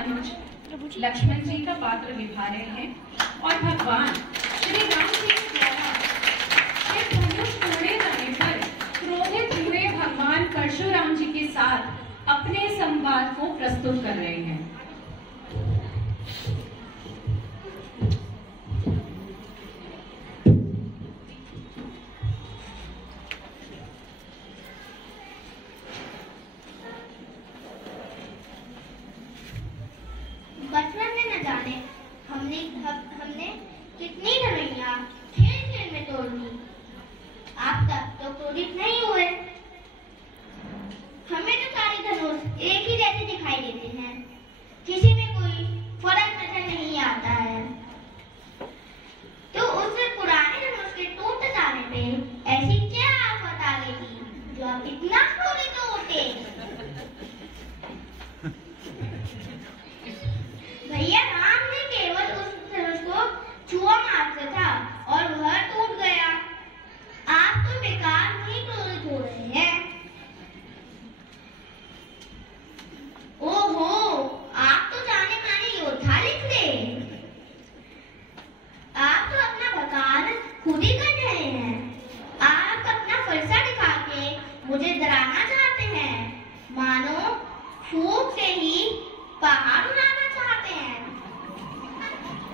अनुज लक्ष्मण जी का पात्र निभा रहे हैं और भगवान श्री राम जी के द्वारा धनुष तोड़े जाने पर क्रोधित हुए भगवान परशुराम जी के साथ अपने संवाद को प्रस्तुत कर रहे हैं। बचपन में न जाने हमने कितनी लड़ाइयाँ खेल में तोड़ दी। आप तक तो क्रोधित नहीं हुए। हमें तो सारे धनुष एक ही जैसे दिखाई देते हैं, किसी में कोई फर्क नजर नहीं आता है। तो उस पुराने धनुष के टूट जाने पे ऐसी क्या आफत आ गई थी जो आप इतना क्रोधित होते? भैया राम ने केवल उस धनुष को छुआ मारता था और वह टूट गया। आप तो बेकार नहीं क्रोधित हो रहे हैं। ओहो, आप तो जाने माने योद्धा निकले। आप तो अपना बकाल खुद ही कर रहे हैं। आप अपना फरसा दिखा के मुझे डराना चाहते हैं, मानो फूंक से ही पहाड़ उड़ाना चाहते हैं।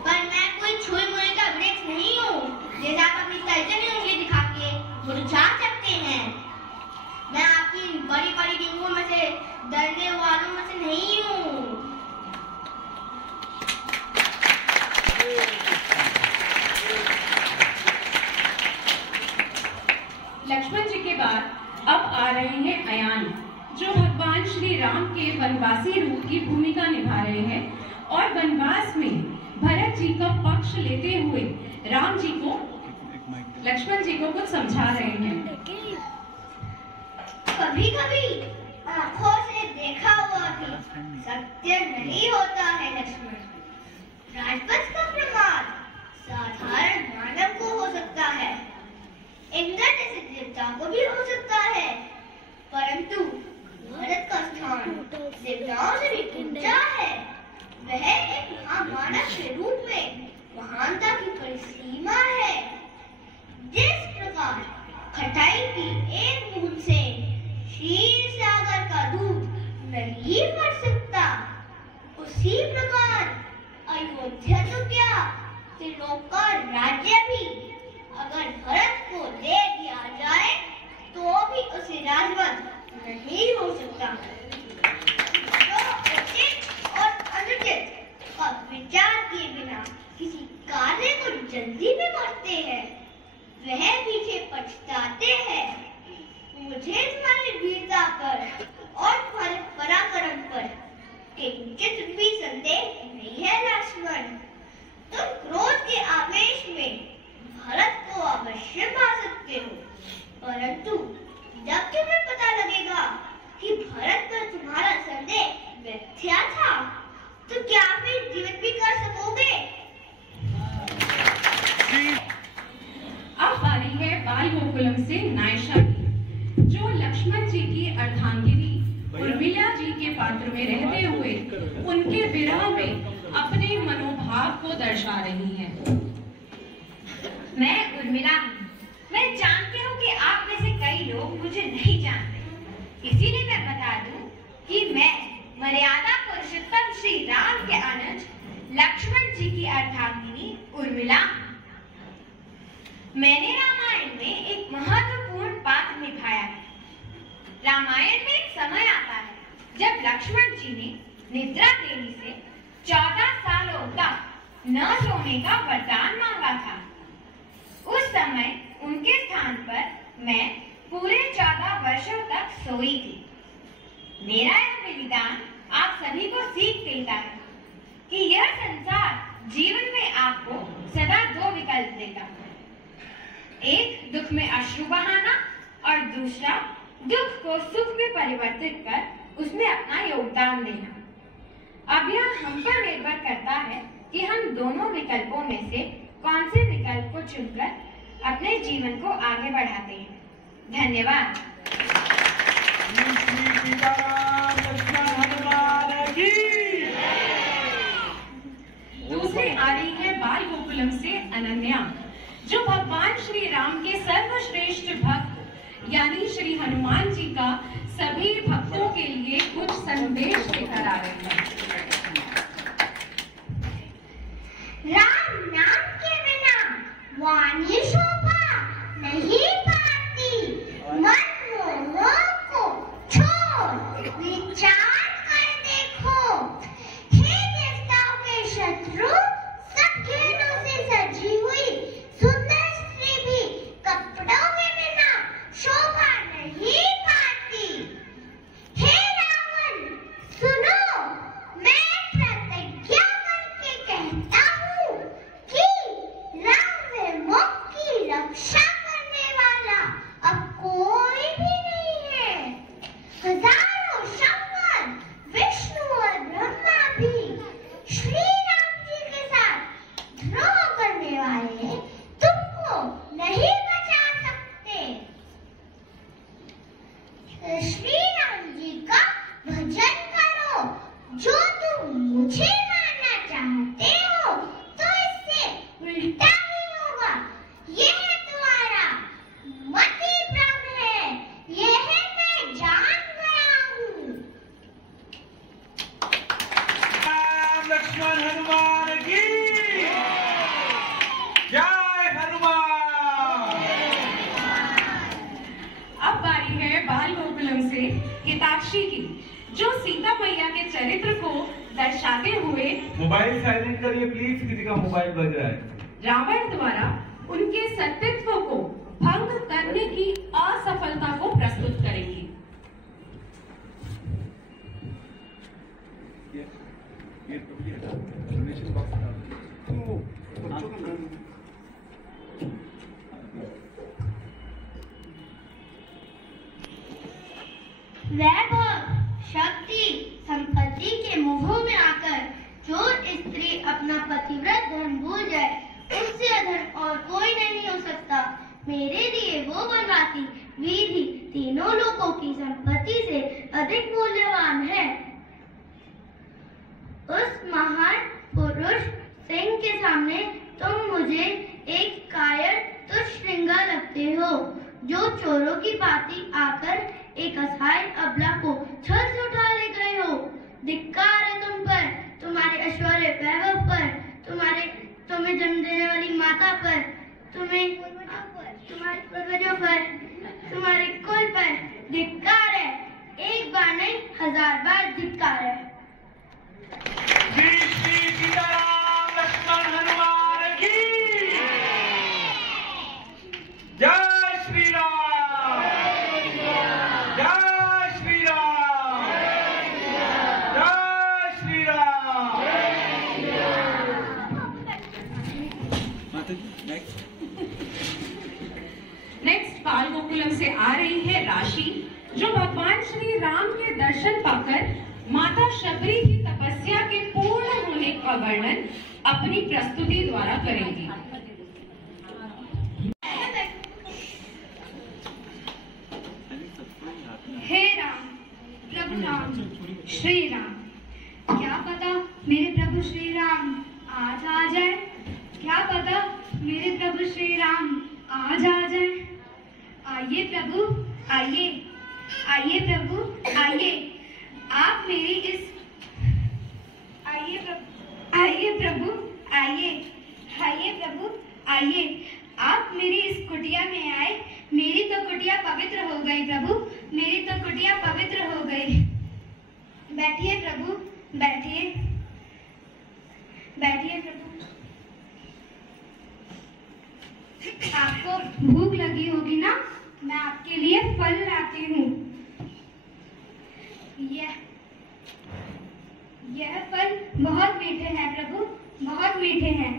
पर मैं कोई छुई मुई का वृक्ष नहीं हूँ जैसा आप अपनी तर्जनी उंगली दिखा के मुरझा सकते हैं। मैं आपकी बड़ी बड़ी डिंगों में से डरने वालों में से नहीं हूँ। लक्ष्मण जी के बाद अब आ रहे हैं अयान, जो भगवान श्री राम के वनवासी रूप की भूमिका निभा रहे हैं और वनवास में भरत जी का पक्ष लेते हुए राम जी को लक्ष्मण जी को कुछ समझा रहे हैं। कभी कभी आंखों से देखा हुआ भी सत्य नहीं होता है लक्ष्मण। राजपथ का प्रमाद साधारण मानव को हो सकता है, इंद्र जैसे देवता को भी हो सकता है, परंतु भरत का स्थान देवताओं से भी ऊंचा है। वह एक महामानव के रूप में महानता की परिसीमा है। जिस प्रकार खटाई की एक बूंद से क्षीर सागर का दूध नहीं बढ़ सकता, उसी प्रकार अयोध्या तो क्या त्रिलोक का राज्य भी अगर भरत को दे दिया जाए तो भी उसे राजवंश नहीं हो सकता। तो उचित और अनुचित का विचार किए बिना किसी कार्य को जल्दी में करते हैं, वह पीछे पछताते हैं। मुझे तुम्हारी वीरता पर और पराक्रम पर किंचित भी संदेह नहीं है लक्ष्मण। तुम क्रोध के आवेश में भरत को अवश्य मार सकते हो, परंतु जब तुम्हें पता लगेगा कि भरत पर तुम्हारा संदेह मिथ्या था, तो क्या फिर जीवित भी कर सकोगे? अब बारी है बाल गोकुलम से नायशा की, जो लक्ष्मण जी की अर्धांगिनी उर्मिला जी के पात्र में रहते हुए उनके विरह में अपने मनोभाव को दर्शा रही है। मैं उर्मिला, मैं जानती हूँ कि आप में से कई लोग मुझे नहीं जानते, इसीलिए मैं बता दूं कि मैं मर्यादा पुरुषोत्तम श्री राम के अनुज लक्ष्मण जी की अर्धांगिनी उर्मिला। मैंने रामायण में एक महत्वपूर्ण पात्र निभाया है। रामायण में एक समय आता है जब लक्ष्मण जी ने निद्रा देवी से 14 सालों तक न सोने का वरदान मांगा था। उस समय उनके स्थान पर मैं पूरे 14 वर्षों तक सोई थी। मेरा यह बलिदान आप सभी को सीख देता है कि यह संसार जीवन में आपको सदा 2 विकल्प देता है, एक दुख में अश्रु बहाना और दूसरा दुख को सुख में परिवर्तित कर उसमें अपना योगदान देना। अब यह हम पर निर्भर करता है कि हम दोनों विकल्पों में से कौन से विकल्प को चुनकर अपने जीवन को आगे बढ़ाते हैं। धन्यवाद। सीताराम लक्ष्मण हनुमान की आ रही है बाल गोकुलम से अनन्या, जो भगवान श्री राम के सर्वश्रेष्ठ भक्त यानी श्री हनुमान जी का सभी भक्तों के लिए कुछ संदेश लेकर आ रही है। राम नाम के बिना वाणी शोभा नहीं पाती। मन मोह को छोड़ विचार कर देखो। हे देवताओं के शत्रु, सब खेलों से सजी हुई सुंदर स्त्री भी कपड़ों के बिना शोभा नहीं पाती। हे रावण, सुनो, मैं प्रतिज्ञा करके कहता हूँ कि रंग विमुख की रक्षा करने वाला अब कोई भी नहीं है। हजारों शंकर, विष्णु और ब्रह्मा भी श्री राम जी के साथ द्रोह करने वाले तुमको नहीं बचा सकते। श्री राम जी का भजन करो। जो तुम मुझे मानना चाहते हो तो इससे उल्टा ही होगा। यह तुम्हारा मति भ्रम है, यह मैं जान गया हूँ। राम लक्ष्मण हनुमान की जय हनुमान। अब बारी है बाल गोकुलम से हिताक्षी की, जो सीता मैया के चरित्र को दर्शाते हुए मोबाइल साइलेंट करिए प्लीज, किसी का मोबाइल बज रहा है। रावण द्वारा उनके सतीत्व को भंग करने की असफलता को प्रस्तुत करेंगी। वैभव, शक्ति, संपत्ति के मोह में आकर जो स्त्री अपना पतिव्रत धर्म भूल जाए, उससे अधर्म और कोई नहीं हो सकता। मेरे लिए वो वनवासी विधि तीनों लोगों की संपत्ति से अधिक मूल्यवान है। उस महान पुरुष सिंह के सामने तुम मुझे एक कायर तुच्छ श्रृंगा लगते हो, जो चोरों की भांति आकर एक असहाय अबला को छल से उठा ले गए हो। धिक्कार है तुम पर, तुम्हारे ऐश्वर्य वैभव पर, तुम्हें जन्म देने वाली माता पर, तुम्हारे पूर्वजों पर, तुम्हारे कुल पर धिक्कार है। एक बार नहीं, 1000 बार धिक्कार है। श्री श्री सीताराम लक्ष्मण हनुमान की जय श्री राम। जय श्री राम। जय श्री राम। नेक्स्ट बाल गोकुलम से आ रही है राशि, जो भगवान श्री राम के दर्शन पाकर माता शबरी की तपस्या के पूर्ण होने का वर्णन अपनी प्रस्तुति द्वारा करेंगी। हे राम, प्रभु राम, श्री राम, क्या पता मेरे प्रभु श्री राम आज आ जाए। क्या पता मेरे प्रभु श्री राम आज आ जाए। आइए प्रभु, आइए, आइए प्रभु, आइए। आप मेरी इस आइए प्रभु, आइए प्रभु, आइए, आइए प्रभु, आइए। आप मेरी इस कुटिया में आए। मेरी तो कुटिया पवित्र हो गई प्रभु, मेरी तो कुटिया पवित्र हो गई। बैठिए प्रभु, बैठिए, बैठिए प्रभु। आपको भूख लगी होगी ना, मैं आपके लिए फल लाती हूँ। यह फल बहुत मीठे हैं प्रभु, बहुत मीठे हैं।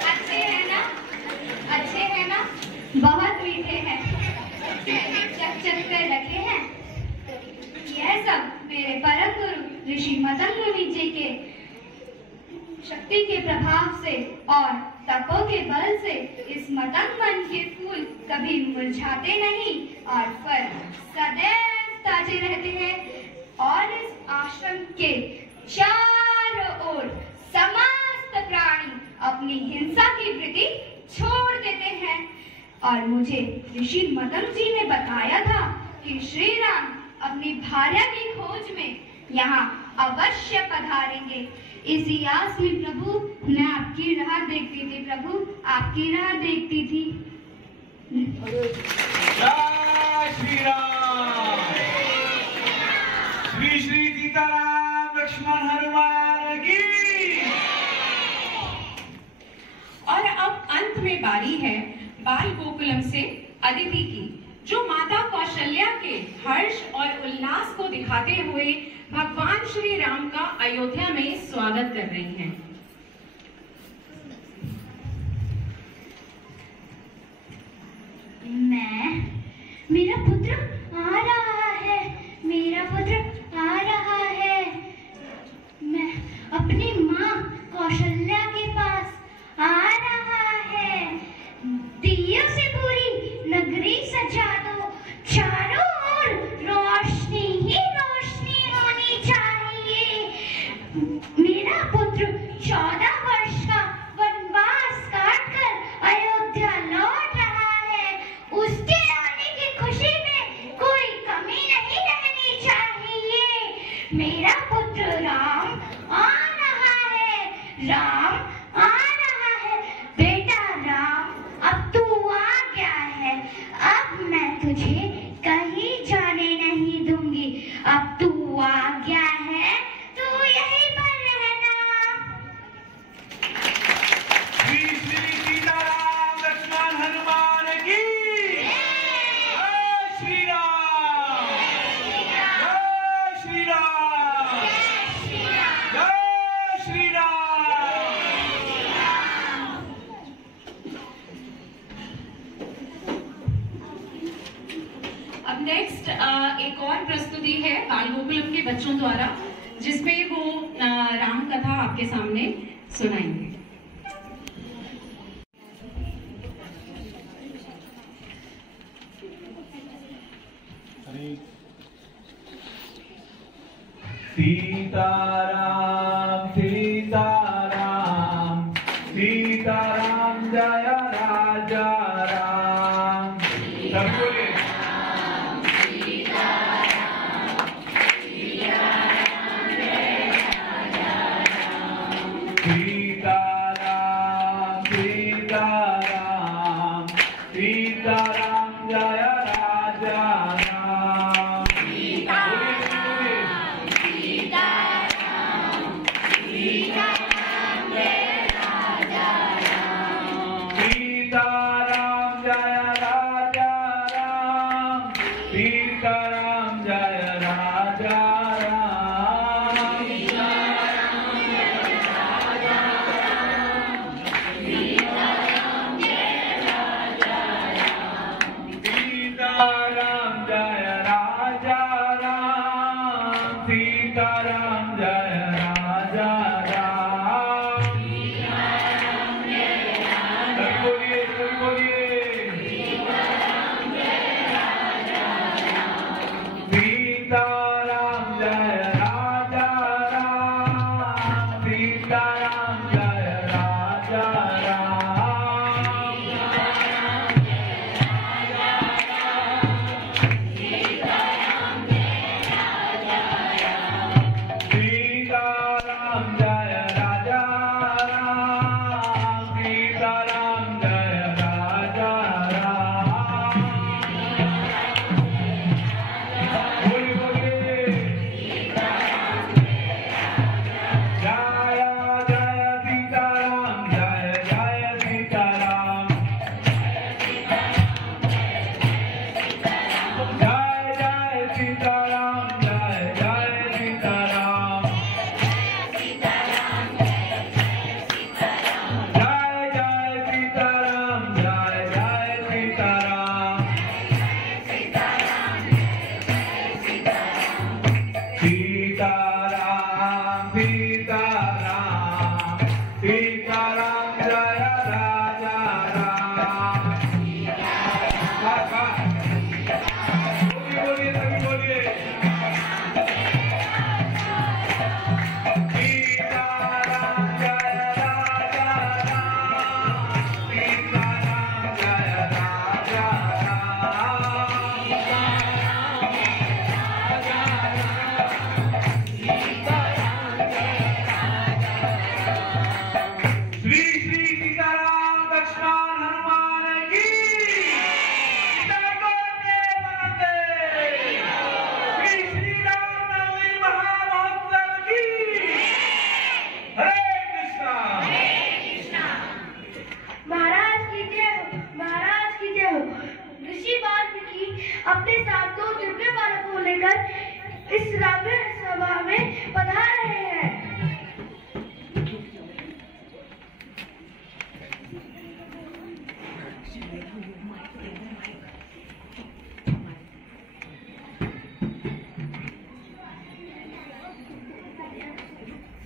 अच्छे हैं ना, अच्छे हैं ना, बहुत मीठे हैं, चक कर रखे हैं। यह सब मेरे परम गुरु ऋषि मदन मुनि जी के शक्ति के प्रभाव से और तपों के बल से इस मदन मन के फूल कभी मुरझाते नहीं और फल सदैव ताजे रहते हैं। और इस आश्रम के चारों ओर समस्त प्राणी अपनी हिंसा की वृत्ति छोड़ देते हैं। और मुझे ऋषि मदन जी ने बताया था कि श्री राम अपनी भार्या की खोज में यहाँ अवश्य पधारेंगे। इसी आस में प्रभु मैं आपकी राह देखती थी, प्रभु आपकी राह देखती थी। जय श्री राम। श्री श्री सीताराम लक्ष्मण हनुमान की। और अब अंत में बारी है बाल गोकुलम से अदिति की, जो माता कौशल्या के हर्ष और उल्लास को दिखाते हुए भगवान श्री राम का अयोध्या में स्वागत कर रही हैं। मेरा पुत्र आ रहा है, मेरा पुत्र आ रहा है। मैं अपनी माँ कौशल्या के पास आ रहा है। दियों से पूरी नगरी सजा दो, चारों ओर रोशनी ही रोशनी होनी चाहिए। मेरा पुत्र 14 वर्ष का वनवास काटकर अयोध्या लौट रहा है। उसके आने की खुशी में कोई कमी नहीं रहनी चाहिए। मेरा पुत्र राम आ रहा है, राम आ रहा है। बेटा राम, अब तू आ गया है। अब मैं तुझे कहीं जाने नहीं दूंगी। अब तू आ गया है, तू यहीं पर रहना। श्री श्री सीताराम लक्ष्मण हनुमान की। जय श्री राम। जय श्री राम। जय श्री राम। अब नेक्स्ट एक और प्रस्तुति है बाल गोकुलम के बच्चों द्वारा, जिसमें वो राम कथा आपके सामने सुनाएंगे। सीताराम सीताराम सीताराम जय राजा राम। सब बोलिए। सीताराम सीताराम सीताराम जय राजा राम। सीताराम जय राजा राम। सीताराम जय राजा राम। सीताराम जय राजा राम। सीताराम जय राजा राम। सब बोलिए, सब बोलिए। सीताराम जय राजा राम। सीताराम जय राजा राम। सीताराम जय राजा राम। सीताराम जय राजा राम। बोलिए, बोलिए। जय जय सीताराम, जय जय सीताराम। जय जय सीताराम, जय जय सीताराम। जय जय सीताराम, जय जय सीताराम। सीताराम सीताराम सीताराम जय राजा राम। बोलिए, बोलिए, सभी बोलिए। होकर इस श्राव्य सभा में पधार रहे हैं।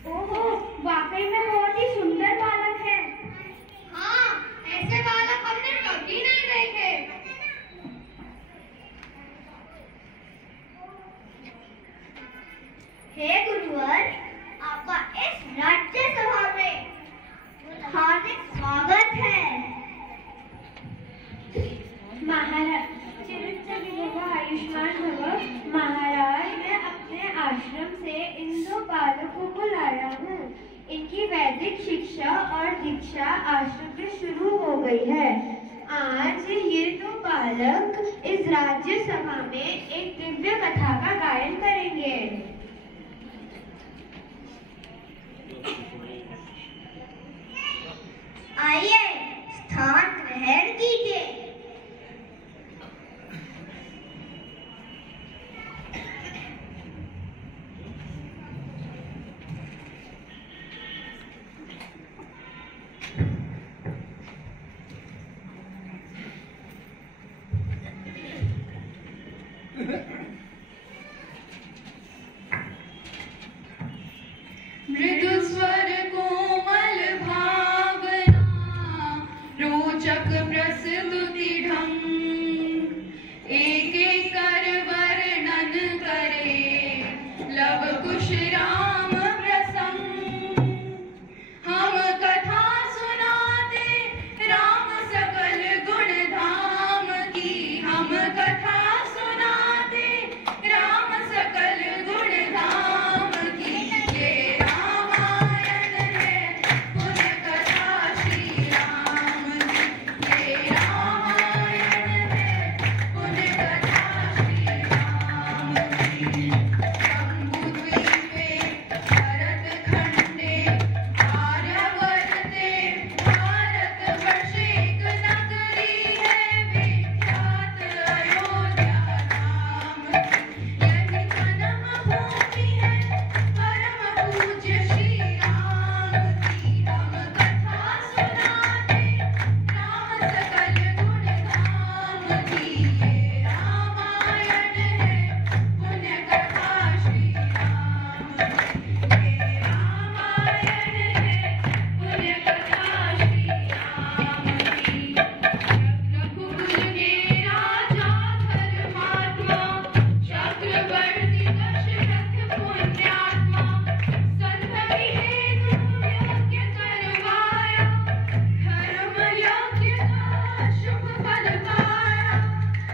ओहो, वाकई में बहुत ही सुंदर बालक है। हाँ, ऐसे बालक हमने कभी नहीं देखे। हे गुरुवर, आपका इस राज्य सभा में हार्दिक स्वागत है। महाराज, चिरंजीवी भव, आयुष्मान भव। महाराज, मैं अपने आश्रम से इन दो बालकों को लाया हूँ। इनकी वैदिक शिक्षा और दीक्षा आश्रम में शुरू हो गई है। आज ये दो बालक इस राज्य सभा में एक दिव्य कथा का गायन करेंगे। आइए, स्थान ग्रहण कीजिए। मृदु स्वर कोमल भावना, रोचक प्रस्तुति ढंग, एक एक कर वर्णन करे लव कुश राम प्रसंग। हम कथा सुनाते राम सकल गुण धाम की, हम कथा सुनाते राम सकल गुण धाम की। ये रामायण है पुण्य कथा श्री राम की, ये रामायण है पुण्य कथा श्री राम की। जम्बूद्वीपे भरत खंडे आर्यावर्ते भारतवर्षे एक नगरी है विख्यात अयोध्या धाम की। यही जन्म भूमि है परम पूज्य श्री राम की। हम कथा सुनाते राम सकल गुण धाम की, ये रामायण है पुण्य कथा श्री राम की, ये रामायण है पुण्य कथा श्री राम की। रघुकुल के राजा धर्मात्मा, चक्रवर्ती दशरथ पुण्यात्मा, संतति हेतु यज्ञ करवाया, धर्म यज्ञ का शुभ फल पाया।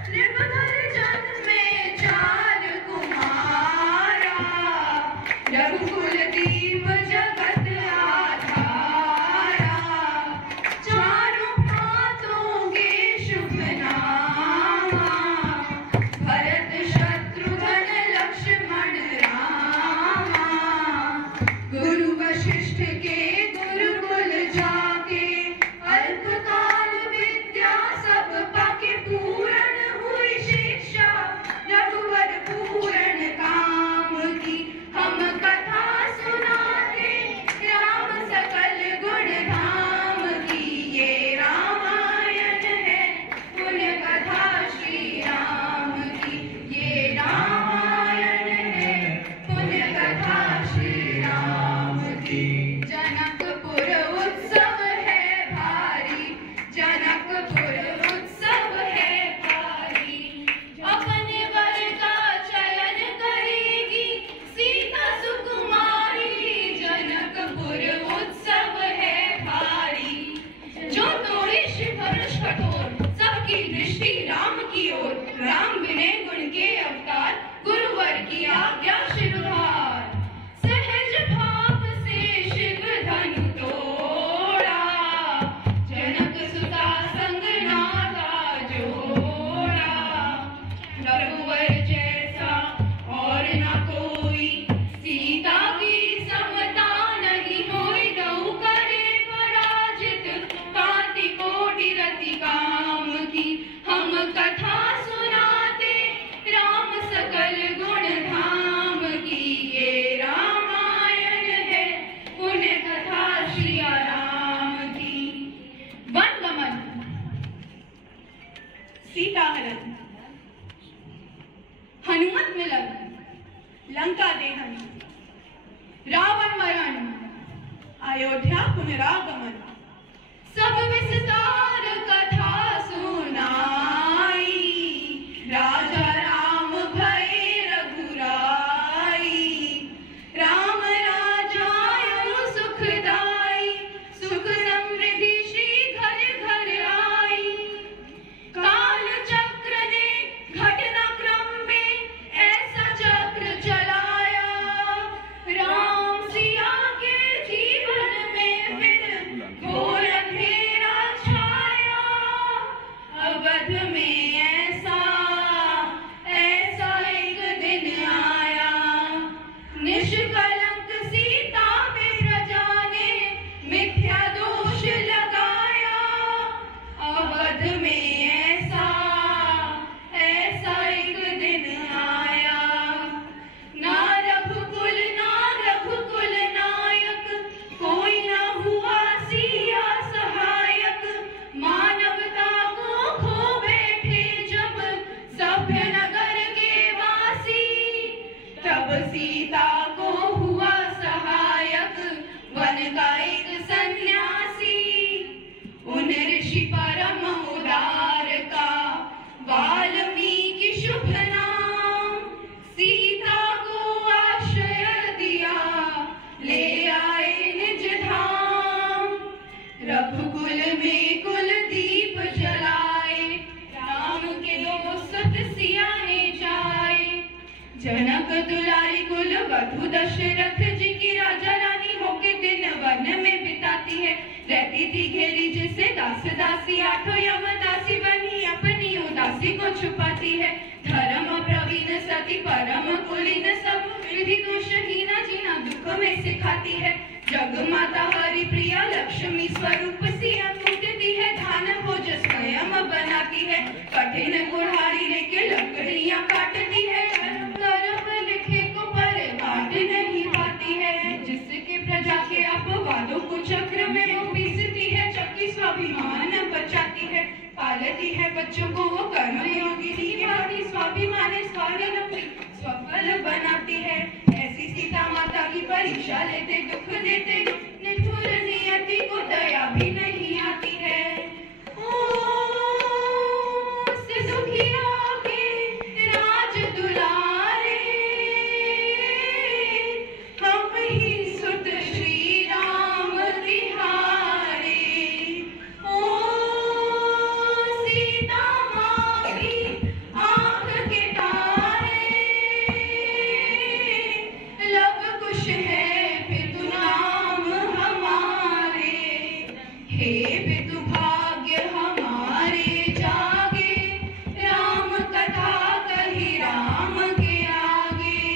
नृपधर जन्मे चार कुमारा, रघुकुल दीप जगत आधारा। चारों हाथों के शुभ नामा, भरत शत्रुघ्न लक्ष्मण रामा। गुरु वशिष्ठ के गुरुकुल जाके, अल्पकाल विद्या सब पाके पूर्ण हुई शिक्षा, रघुवर पूर्ण काम की। हम कथा सुनाते लंका देहन, रावण मरण, अयोध्या पुनरागमन, सब विस्तार कथा सुनाई, राजा राम भय रघुराई, राम राजायनु सुखदाई, सुख समृद्धि श्री घर घर आई। काल चक्र ने घटनाक्रम में ऐसा चक्र चलाया, राम सिया के जीवन में फिर घोर अंधेरा छाया। अवध में ऐसा एक दिन आया, निष्कलंक सीता पे प्रजा ने मिथ्या दोष लगाया। अवध में ऐसा एक दिन आया, ना रघुकुल नायक, कोई ना हुआ सिया सहायक। मानवता को खो बैठे जब सभ्य नगर के वासी, तब सीता को हुआ सहायक वन का एक सन्यासी। उन ऋषि परम उदार का वाल्मीकि शुभ नाम, सीता को आश्रय दिया, ले आए निज धाम। रघुकुल में कुल दीप जलाए, राम के दो सुत सिया ने जाए। जनक दुलारी कुल वधु दशरथ जी की राजा रानी होके दिन वन में बिताती है। रहती थी घेरी जिसे दास दासी, आठों यमदासी बनी अपनी उदासी को छुपाती है। धर्म प्रवीण सती परम कुलीन, सब विधि दोषहीन जीना दुख में सिखाती है। जग माता हरि प्रिया लक्ष्मी स्वरूप सिया कूटती है, धान भोज स्वयं बनाती है। कठिन कुल्हाड़ी लेके लकड़ियां काटती है, कर्म लिखे को पर बांट नहीं पाती है। जिसके प्रजा के अपवादों को चक्र में वो पीसती है, चक्की स्वाभिमान बचाती है। पालती है बच्चों को वो कर्म योगिनी, स्वाभिमान स्वावलंबी सफल बनाती है। ऐसी सीता माता की परीक्षा लेते दुख देते, निठुर नियति को दया भी नहीं आती है। से दुखिया के राज दुलारे, हम ही सुत श्री राम तिहारे। सीता माँ की आँख के तारे, लव कुश है पितु नाम हमारे। हे पितु भाग्य हमारे जागे, राम कथा कही राम के आगे।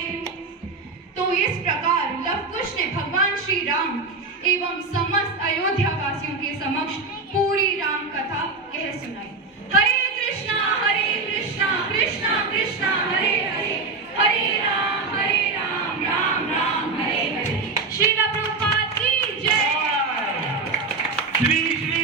तो इस प्रकार लव कुश ने भगवान श्री राम एवं समस्त अयोध्या वासियों के समक्ष पूरी राम कथा कह सुनाई। हरे कृष्णा कृष्णा कृष्णा हरे हरे, हरे राम राम राम हरे हरे। श्रील प्रभुपाद की जय। श्री श्री